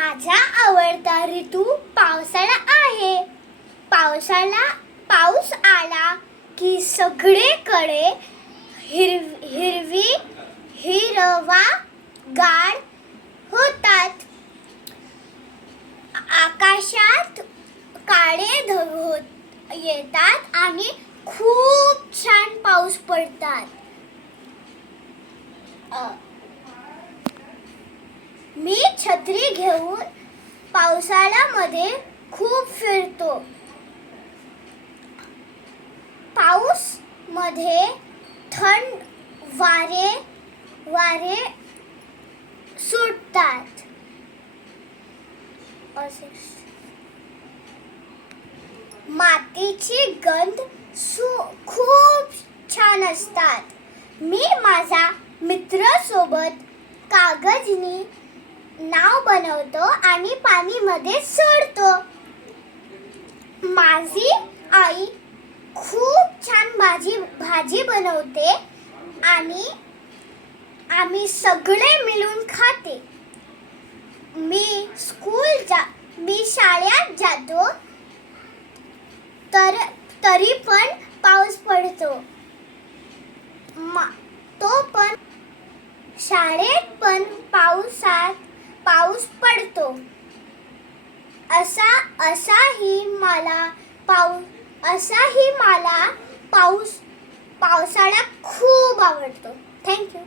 माझा आवडता ऋतू पावसाळा आहे. पाऊस आला की सगळीकडे हिरवागार होतात. आकाशात काळे ढग येतात आणि खूप छान पाऊस पडतात. मी छत्री घेऊन पावसाळ्यामध्ये खूप फिरतो. पाऊस मध्ये थंड वारे सुटतात. मातीची गंध खूप छान असतात. मी माझ्या मित्रासोबत कागदनी नाव बनवतो आणि पाणीमध्ये सोडतो. माझी आई खूप छान भाजी बनवते आणि आम्ही सगळे मिळून खाते. मी शाळेत जातो तरी पण पाऊस पडतो. तो पण शाळेत पण पाऊस पडतो. असाही मला पावसाळा खूप आवडतो. थँक्यू.